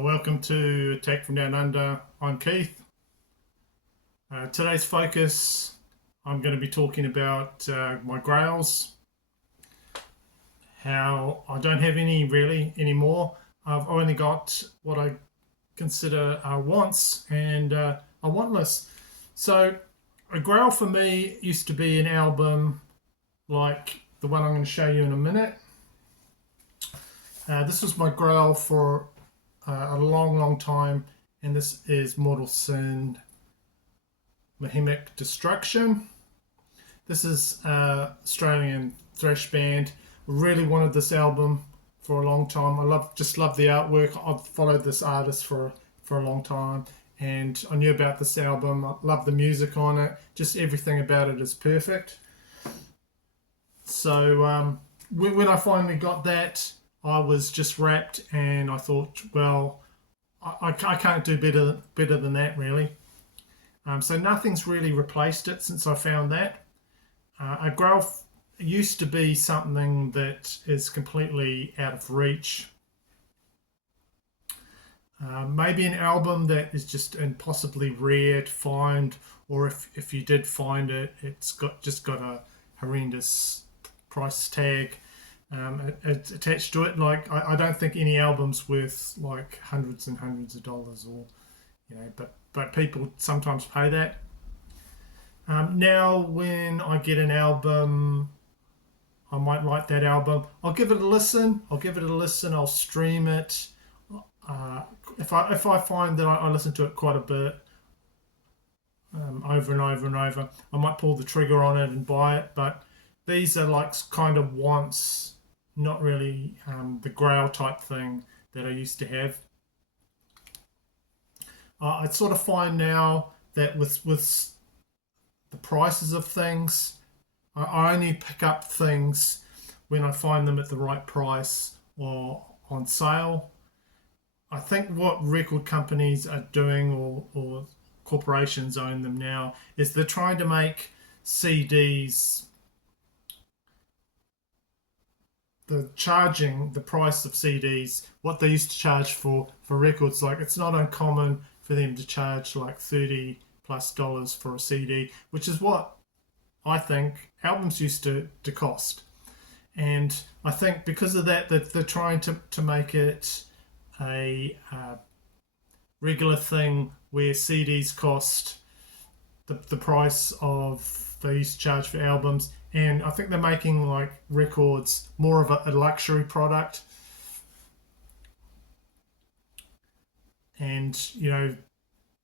Welcome to Attack from Down Under. I'm Keith. Today's focus, I'm going to be talking about my grails, how I don't have any really anymore. I've only got what I consider wants and a want list. So a grail for me used to be an album like the one I'm going to show you in a minute. This was my grail for a long time, and this is Mortal Sin Behemoth Destruction. This is Australian thrash band. Really wanted this album for a long time. Just love the artwork. I've followed this artist for a long time, and I knew about this album. I love the music on it. Just everything about it is perfect. So when I finally got that, I was just wrapped, and I thought, well, I can't do better than that, really. So nothing's really replaced it since I found that. A grail used to be something that is completely out of reach. Maybe an album that is just impossibly rare to find, or if you did find it, it's got a horrendous price tag attached to it. Like I don't think any album's worth like hundreds and hundreds of dollars, or but people sometimes pay that. Now when I get an album, I might like that album, I'll give it a listen. I'll stream it. If I find that I listen to it quite a bit, over and over and over, I might pull the trigger on it and buy it. But these are like kind of wants, not really the grail type thing that I used to have. I sort of find now that with the prices of things, I only pick up things when I find them at the right price or on sale. I think what record companies are doing, or corporations own them now, is they're trying to make CDs, charging the price of CDs what they used to charge for records. Like, it's not uncommon for them to charge like $30+ for a CD, which is what I think albums used to cost. And I think because of that they're trying to make it a regular thing where CDs cost the price of they used to charge for albums. And I think they're making like records more of a luxury product. And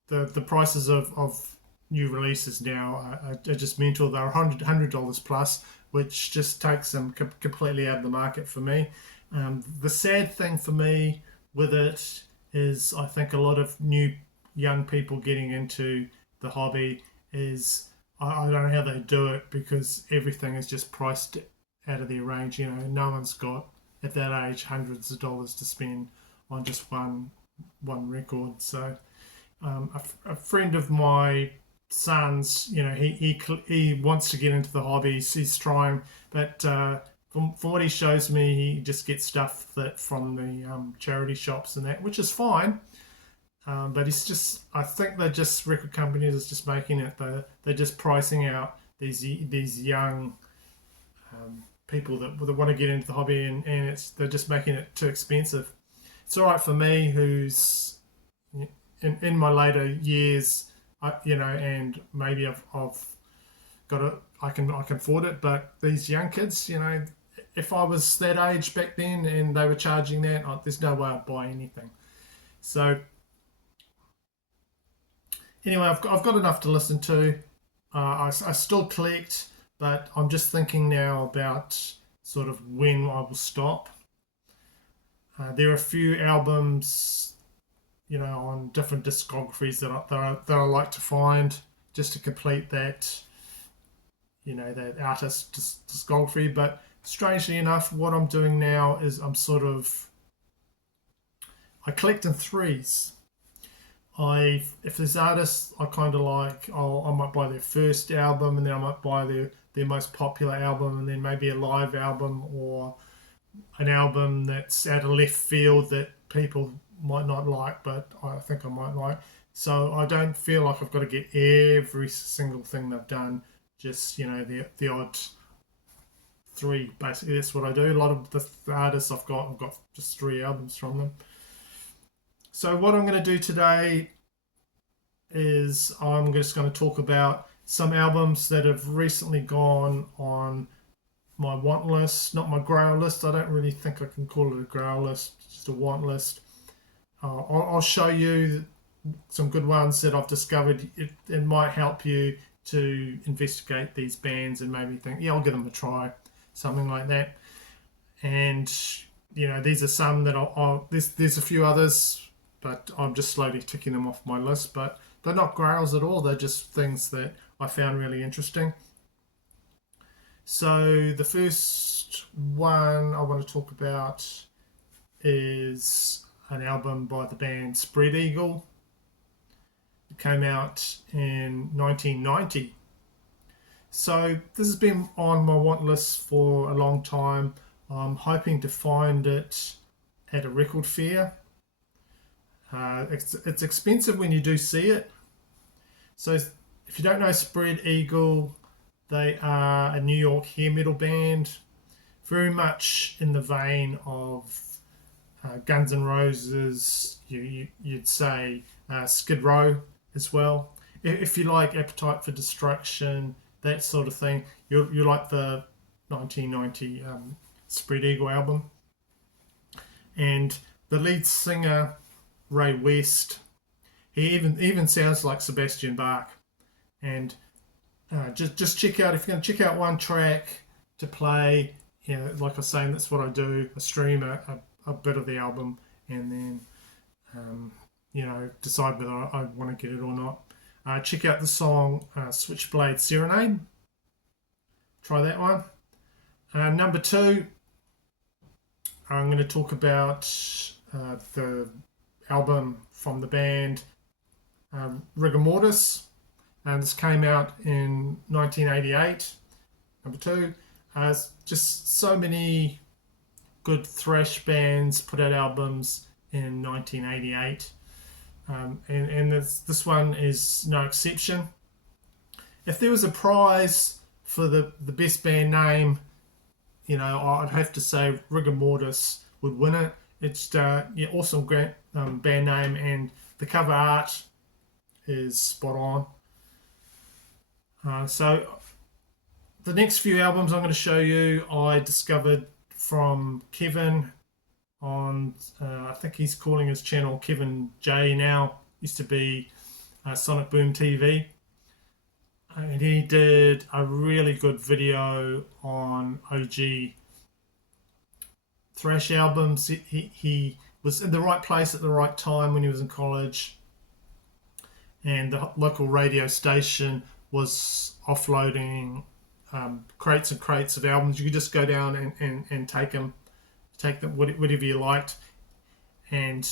the prices of new releases now are just mental. They're $100 plus, which just takes them completely out of the market for me. The sad thing for me with it is I think a lot of new young people getting into the hobby is, I don't know how they do it, because everything is just priced out of their range. No one's got, at that age, hundreds of dollars to spend on just one record. So a friend of my son's, he wants to get into the hobby. He's trying, but from what he shows me, he just gets stuff from the charity shops and that, which is fine. But I think they're just, record companies is just making it, they're just pricing out these young people that want to get into the hobby, and they're just making it too expensive. It's all right for me, who's in my later years, and maybe I've got it, I can afford it. But these young kids, if I was that age back then and they were charging that, there's no way I'd buy anything. So anyway, I've got enough to listen to. I still collect, but I'm just thinking now about sort of when I will stop. There are a few albums, on different discographies that I like to find just to complete that, that artist discography. But strangely enough, what I'm doing now is I collect in threes. If there's artists I kind of like, I might buy their first album, and then I might buy their most popular album, and then maybe a live album, or an album that's out of left field that people might not like, but I think I might like. So I don't feel like I've got to get every single thing they've done. Just the odd three. Basically, that's what I do. A lot of the artists I've got just three albums from them. So what I'm going to do today is I'm just going to talk about some albums that have recently gone on my want list, not my grail list. I don't really think I can call it a grail list, just a want list. I'll show you some good ones that I've discovered. It might help you to investigate these bands and maybe think, yeah, I'll give them a try, something like that. And these are some that there's a few others, but I'm just slowly ticking them off my list. But they're not grails at all. They're just things that I found really interesting. So the first one I want to talk about is an album by the band Spread Eagle. It came out in 1990. So this has been on my want list for a long time. I'm hoping to find it at a record fair. It's expensive when you do see it. So if you don't know Spread Eagle, they are a New York hair metal band, very much in the vein of Guns N' Roses. You'd say Skid Row as well. If you like Appetite for Destruction, that sort of thing, you like the 1990 Spread Eagle album. And the lead singer, Ray West, he even sounds like Sebastian Bach. And just check out, if you're going to check out one track to play, like I was saying, that's what I do. I stream a bit of the album and then decide whether I want to get it or not. Check out the song Switchblade Serenade. Try that one. Number two, I'm going to talk about the album from the band Rigor Mortis. And this came out in 1988. Number two, just so many good thrash bands put out albums in 1988. And this one is no exception. If there was a prize for the best band name, I'd have to say Rigor Mortis would win it. It's awesome band name, and the cover art is spot on. So the next few albums I'm going to show you, I discovered from Kevin on, I think he's calling his channel Kevin J now, used to be Sonic Boom TV. And he did a really good video on OG thrash albums. He was in the right place at the right time when he was in college. And the local radio station was offloading crates and crates of albums. You could just go down and take them whatever you liked. And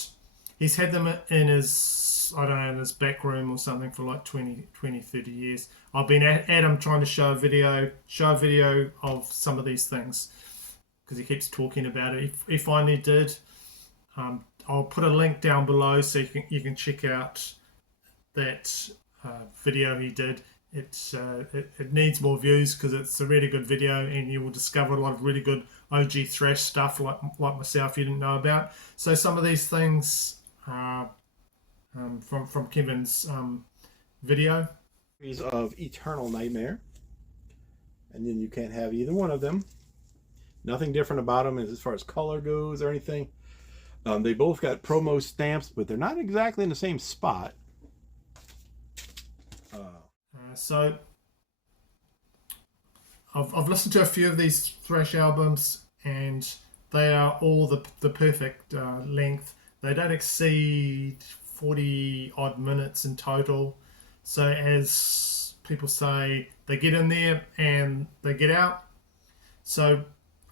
he's had them in his, I don't know, in his back room or something for like 20, 30 years. I've been at him trying to show a video of some of these things because he keeps talking about it. He finally did. I'll put a link down below so you can check out that video he did. It needs more views because it's a really good video, and you will discover a lot of really good OG thrash stuff like myself you didn't know about. So some of these things are from Kevin's video. Of Eternal Nightmare, and then you can't have either one of them. Nothing different about them as far as color goes or anything. They both got promo stamps, but they're not exactly in the same spot. So I've listened to a few of these thrash albums, and they are all the perfect length. They don't exceed 40 odd minutes in total. So as people say, they get in there and they get out. So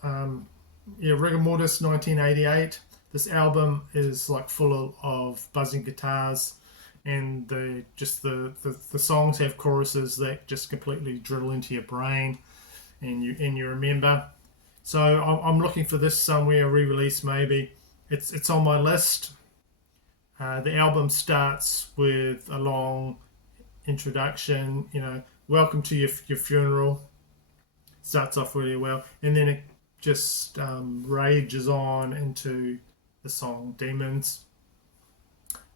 Rigor Mortis 1988. This album is like full of buzzing guitars, and the songs have choruses that just completely drill into your brain, and you remember. So I'm looking for this somewhere, re-release maybe. It's on my list. The album starts with a long introduction, welcome to your funeral. Starts off really well, and then it just rages on into the song Demons.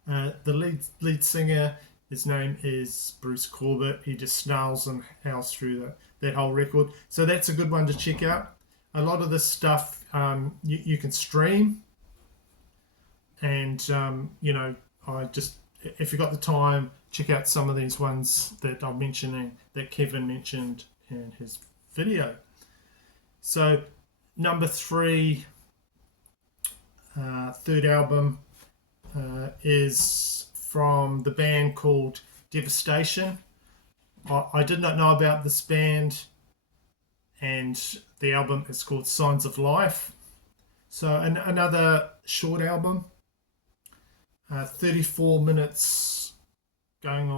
The lead singer, his name is Bruce Corbett. He just snarls and howls through that whole record. So that's a good one to check out. A lot of this stuff you can stream, and I just, if you got the time, check out some of these ones that I'm mentioning, that Kevin mentioned in his video. So number 3, third album, is from the band called Devastation. I did not know about this band, and the album is called Signs of Life. So another short album, 34 minutes going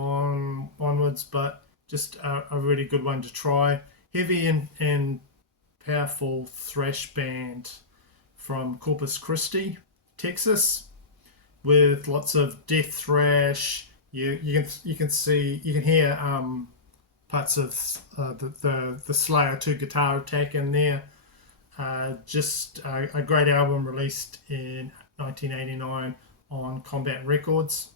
onwards, but just a really good one to try. Heavy and powerful thrash band from Corpus Christi, Texas, with lots of death thrash. You can hear parts of the Slayer 2 guitar attack in there. Just a great album released in 1989 on Combat Records.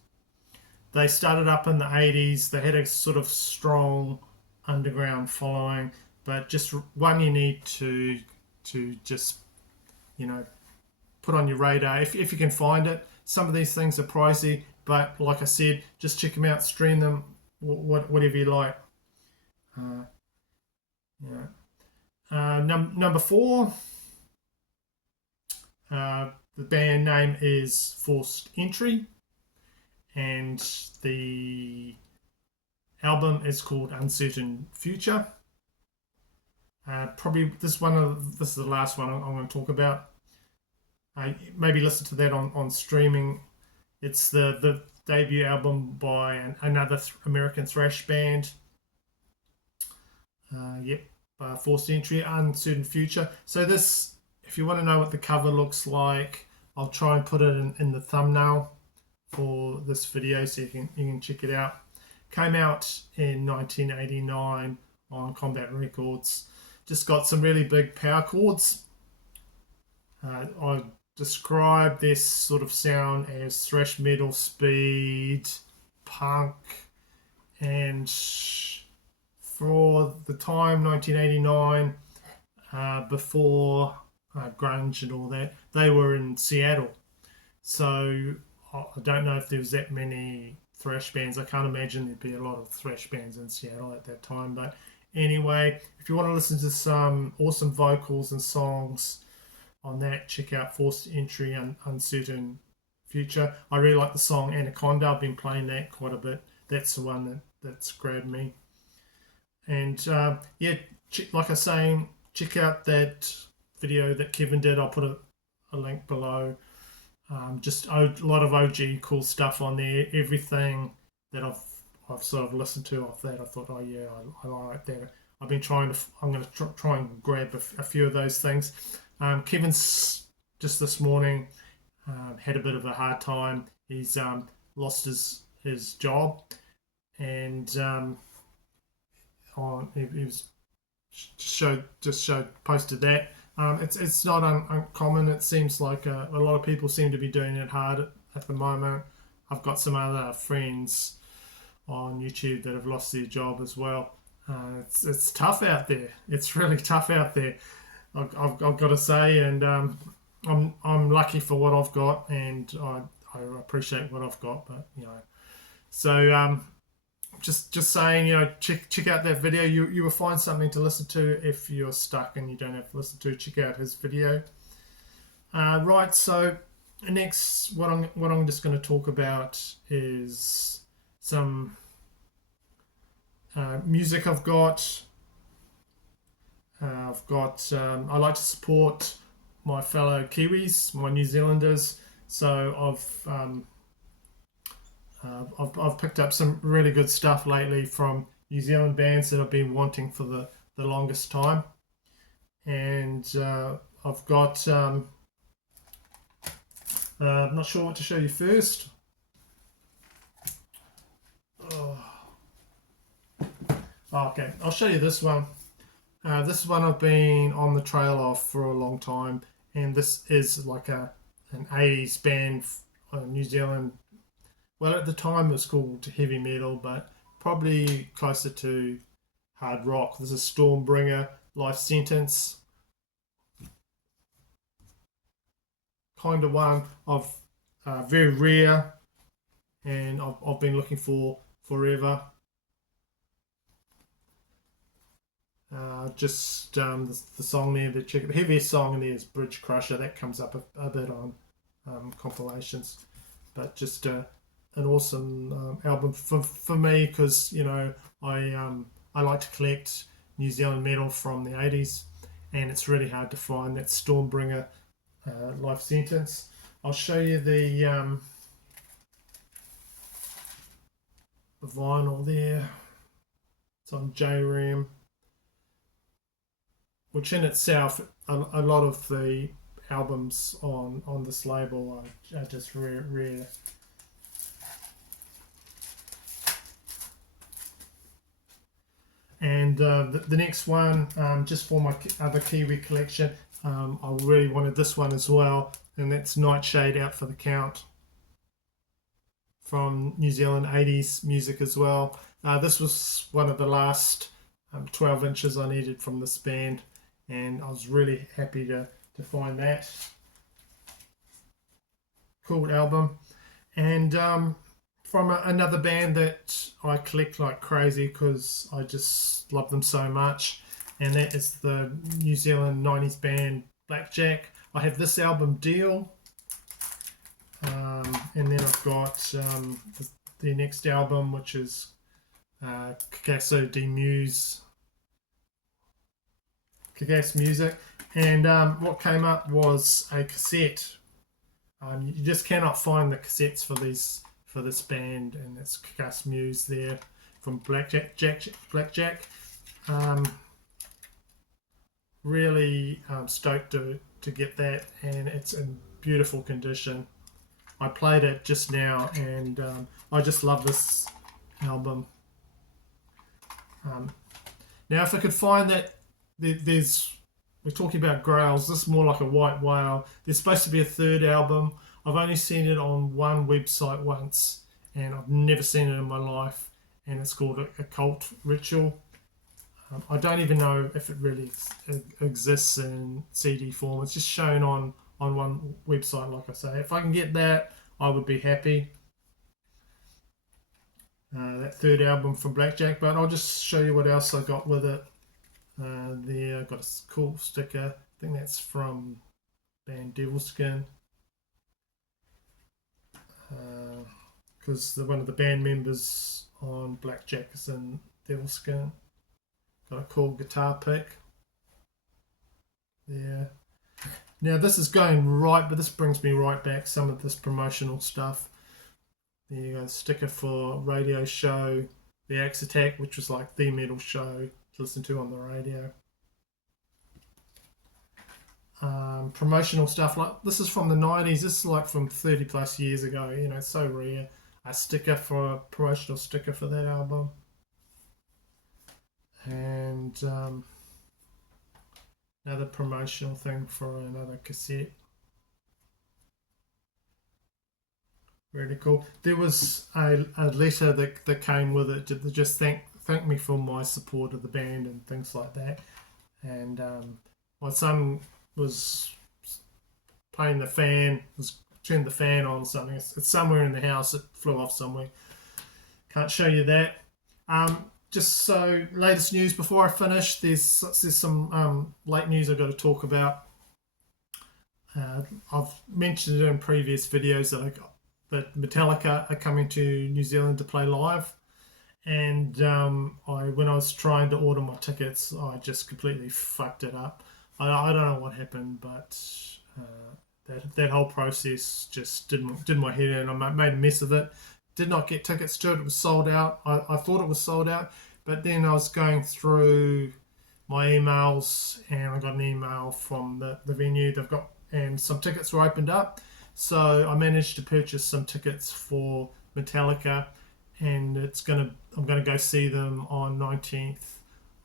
They started up in the 80s. They had a sort of strong underground following, but just one you need to just put on your radar if you can find it. Some of these things are pricey, but like I said, just check them out, stream them, whatever you like. Number 4, the band name is Forced Entry, and the album is called Uncertain Future. Probably this is the last one I'm going to talk about. Maybe listen to that on streaming. It's the debut album by another American thrash band. Forced Entry, Uncertain Future. So this, if you want to know what the cover looks like, I'll try and put it in the thumbnail for this video so you can check it out. Came out in 1989 on Combat Records. Just got some really big power chords. I describe this sort of sound as thrash metal, speed, punk, and for the time 1989, before grunge and all that, they were in Seattle. So I don't know if there was that many thrash bands. I can't imagine there'd be a lot of thrash bands in Seattle at that time. But anyway, if you want to listen to some awesome vocals and songs on that, check out Forced Entry and Uncertain Future. I really like the song Anaconda. I've been playing that quite a bit. That's the one that's grabbed me. And like I was saying, check out that video that Kevin did. I'll put a link below. Just a lot of OG cool stuff on there. Everything that I've sort of listened to off that, I thought, oh yeah, I like that. I'm going to try and grab a few of those things. Kevin's just this morning had a bit of a hard time. He's lost his job, and he was posted that. It's not uncommon. It seems like a lot of people seem to be doing it hard at the moment. I've got some other friends on YouTube that have lost their job as well. It's tough out there. It's really tough out there. I've got to say, and I'm lucky for what I've got, and I appreciate what I've got. But so just saying, check out that video. You will find something to listen to if you're stuck and you don't have to listen to. Check out his video. Right. So next, what I'm just going to talk about is some music I've got. I like to support my fellow Kiwis, my New Zealanders. So I've picked up some really good stuff lately from New Zealand bands that I've been wanting for the longest time. And I've got, I'm not sure what to show you first. Okay, I'll show you this one. This one I've been on the trail of for a long time, and this is like an 80s band, New Zealand. Well, at the time it was called heavy metal, but probably closer to hard rock. This is Stormbringer, Life Sentence, kind of one of very rare, and I've been looking for forever. Just the song there, the heaviest song in there is Bridge Crusher. That comes up a bit on compilations, but just an awesome album for me, because I like to collect New Zealand metal from the 80s, and it's really hard to find that Stormbringer Life Sentence. I'll show you the vinyl there. It's on JRAM, which in itself, a lot of the albums on this label are just rare. And the next one, just for my other Kiwi collection, I really wanted this one as well, and that's Nightshade, Out for the Count, from New Zealand 80s music as well. This was one of the last 12 inches I needed from this band, and I was really happy to find that. Cool album. And from another band that I collect like crazy because I just love them so much, and that is the New Zealand 90s band Blackjack. I have this album Deal, and then I've got the next album, which is Kakaso D Muse, Kaka's Music, and what came up was a cassette. You just cannot find the cassettes for this band, and it's Kaka's Muse there from Blackjack. Really stoked to get that, and it's in beautiful condition. I played it just now, and I just love this album. Now, if I could find that, we're talking about Grails. This is more like a white whale. There's supposed to be a third album. I've only seen it on one website once, and I've never seen it in my life. And it's called Occult Ritual. I don't even know if it really exists in CD form. It's just shown on one website, like I say. If I can get that, I would be happy. That third album from Blackjack, but I'll just show you what else I got with it. There, I've got a cool sticker. I think that's from band Devilskin, because one of the band members on Blackjack is in Devilskin. Got a cool guitar pick there. Now this is going right, but this brings me right back some of this promotional stuff. There you go, sticker for radio show, the Axe Attack, which was like the metal show to listen to on the radio. Promotional stuff, like this is from the 90s. This is like from 30 plus years ago. It's so rare. A promotional sticker for that album. And another promotional thing for another cassette. Really cool. There was a letter that came with it to just thank me for my support of the band and things like that. And my son was playing the fan, turned the fan on or something. It's somewhere in the house. It flew off somewhere. Can't show you that. Just so, latest news before I finish, there's some late news I've got to talk about. I've mentioned it in previous videos that Metallica are coming to New Zealand to play live, and when I was trying to order my tickets, I just completely fucked it up. I don't know what happened, but that whole process just did my head in. I made a mess of it. Did not get tickets to it. It was sold out. I thought it was sold out, but then I was going through my emails, and I got an email from the venue. And some tickets were opened up, so I managed to purchase some tickets for Metallica, and I'm gonna go see them on 19th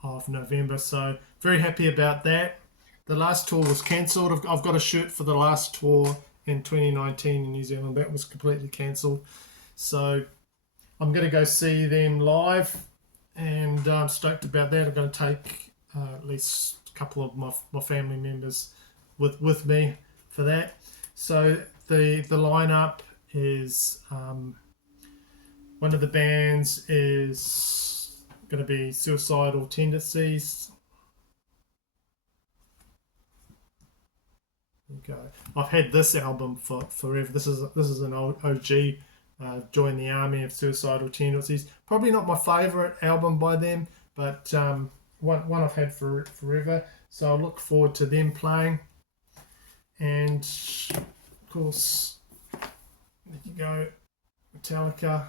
of November. So very happy about that. The last tour was cancelled. I've got a shirt for the last tour in 2019 in New Zealand. That was completely cancelled. So I'm going to go see them live, and I'm stoked about that. I'm going to take at least a couple of my family members with me for that. So the lineup is one of the bands is going to be Suicidal Tendencies. There you go. I've had this album for forever. This is an old OG. Join the Army of Suicidal Tendencies. Probably not my favourite album by them, but one I've had for forever. So I look forward to them playing. And of course, there you go, Metallica.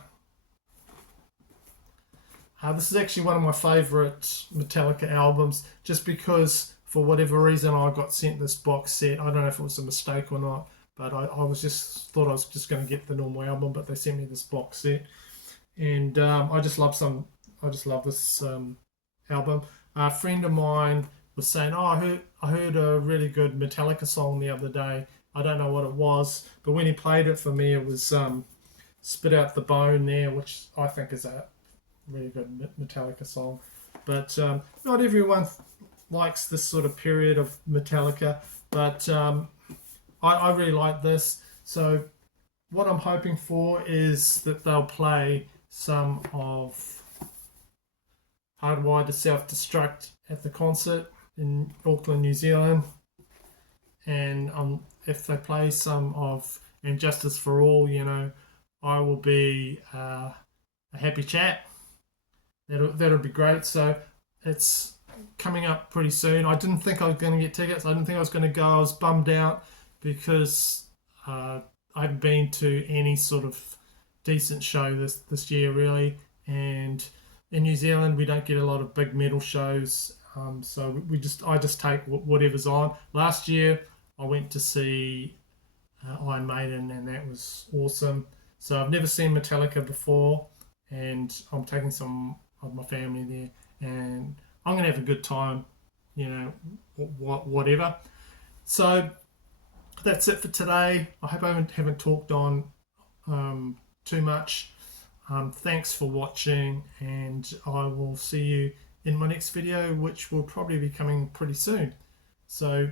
This is actually one of my favourite Metallica albums, just because for whatever reason I got sent this box set. I don't know if it was a mistake or not, but I was just thought I was just going to get the normal album, but they sent me this box set, and I just love this album. A friend of mine was saying, "Oh, I heard a really good Metallica song the other day. I don't know what it was, but when he played it for me, it was Spit Out the Bone there, which I think is a really good Metallica song. But not everyone likes this sort of period of Metallica, but I really like this. So what I'm hoping for is that they'll play some of Hardwired to Self-Destruct at the concert in Auckland, New Zealand, and if they play some of And Justice for All, I will be a happy chap. That'll be great. So it's coming up pretty soon. I didn't think I was going to get tickets. I didn't think I was going to go. I was bummed out because I haven't been to any sort of decent show this year really. And in New Zealand, we don't get a lot of big metal shows. So I just take whatever's on. Last year, I went to see Iron Maiden, and that was awesome. So I've never seen Metallica before, and I'm taking some of my family there, and I'm gonna have a good time, whatever. So that's it for today. I hope I haven't talked on too much. Thanks for watching, and I will see you in my next video, which will probably be coming pretty soon. So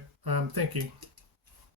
thank you.